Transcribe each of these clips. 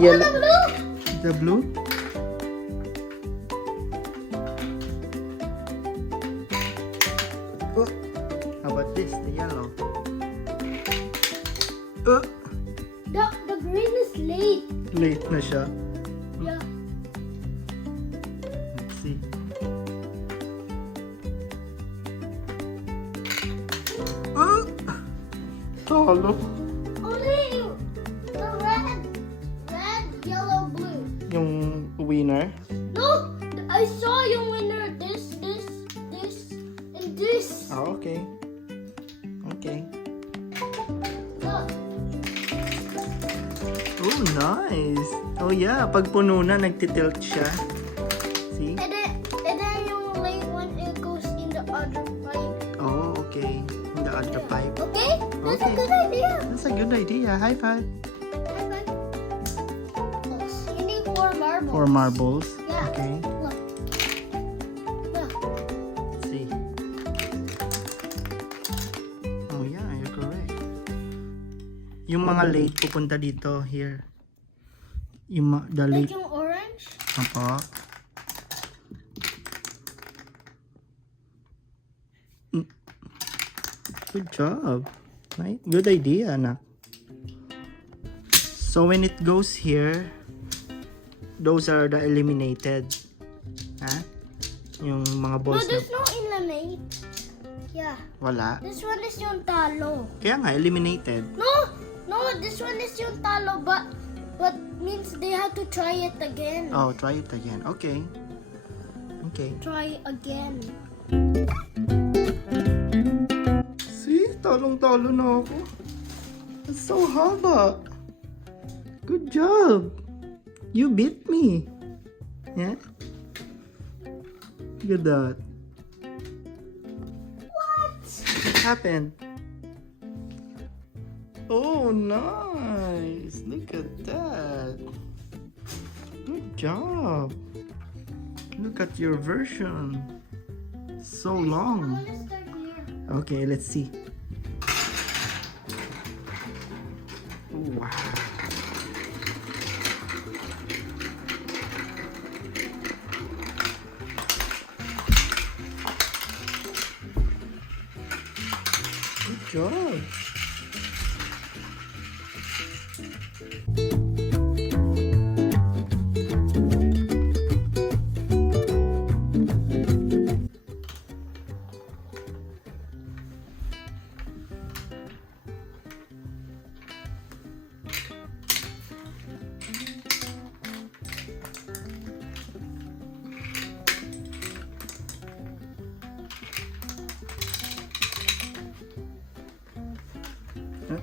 yellow. the blue. The blue? Oh, how about this? The yellow. Oh, The green is late. late na siya. Yeah. Let's see. Oh, talo. Only the red, yellow, blue. Yung winner. No, I saw your winner. This, and this. Oh, okay. Okay. Look. Oh, nice. Oh, yeah. Pag puno na, nagtitilt siya. See? And then your late one, it goes in the other pipe. Oh, okay. In the other pipe. Okay? That's Okay. a good idea. That's a good idea. High five. Bye-bye. You need 4 marbles. 4 marbles. Yeah. Okay. Look. Look. Let's see. Oh, yeah. You're correct. Yung mga late pupunta dito. Here. Yung the Like late. yung orange? Opo. Mm. Good job. Right? Good idea, anak. So when it goes here, those are the eliminated. Ha? Yung mga No, balls na there's no eliminate. Yeah. wala. This one is yung talo. Kaya nga, eliminated. No, this one is yung talo, but means they have to try it again. Oh, try it again. Okay. Okay. Try again. See? Talong-talo na ako. It's so haba. Good job. You beat me. Yeah? Look at that. What? What happened? Oh, nice. Look at that. Good job. Look at your version. So I long. want to start here. Okay, let's see. Wow. Good job.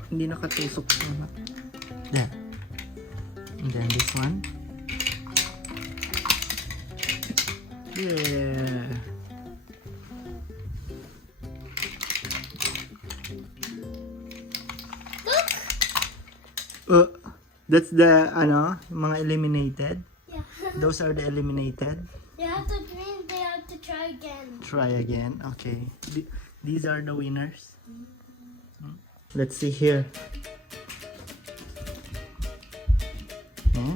Hindi nakatusok na. There. And then this one. Yeah. That's the mga eliminated. Yeah. Those are the eliminated. They have to try again. Try again. Okay. These are the winners. Let's see here. Hmm?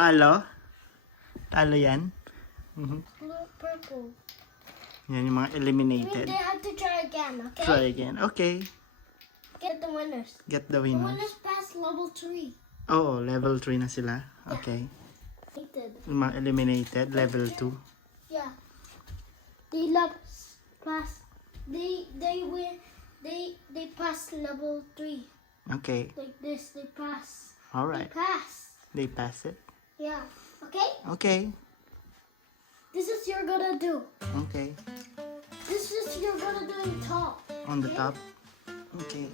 Talo? Talo yan? Mhm. Blue, purple. Yan yung mga I mean, eliminated. they have to try again, okay? Try again. Okay. Get the winners. Get the The winners. winners pass level 3. Oo, level 3 na sila. Okay. Hated. Yung mga eliminated, level 2. Yeah. They love pass. They win. They pass level 3. Okay. Like this. They pass. Alright. They pass. They pass it. Yeah. Okay. Okay. This is you're gonna do. Okay. This is you're gonna do on top. On the top. Okay.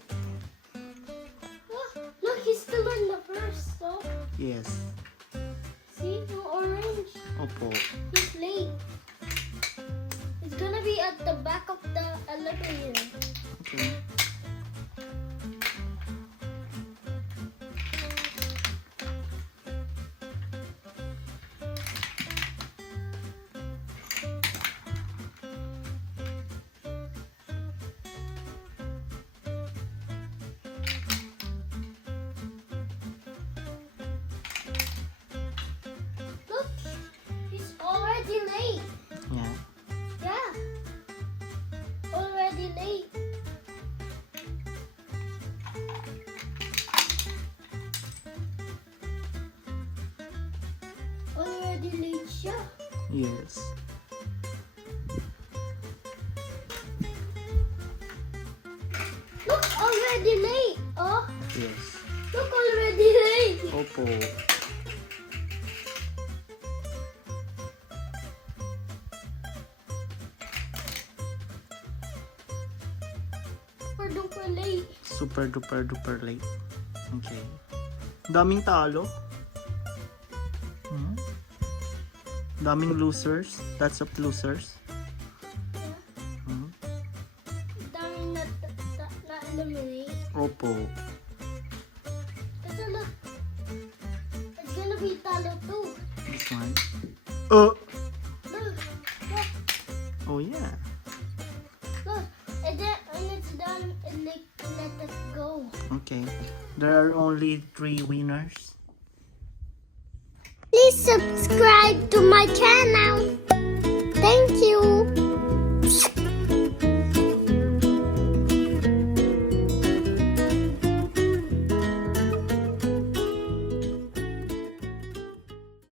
Look, he's still in the first. So Yes. see, no orange. Opo. He's late. It's gonna be at the back of the elevator. Okay. Look, he's already late. Yeah. Yeah. Already late. Already late siya. Yes. Look, already late. Oh, Yes. look, already late. Opo. Super duper late. Super duper duper late. Okay. Daming talo. Hmm? Daming losers. Lots of losers. Yeah. Hmm? Dami na eliminate. Opo. Kasi look, it's gonna be talo too. This one. Oh! Look, look, Oh yeah. look. And then when it's done, let us go. Okay. There are only 3 winners. Please subscribe to my channel.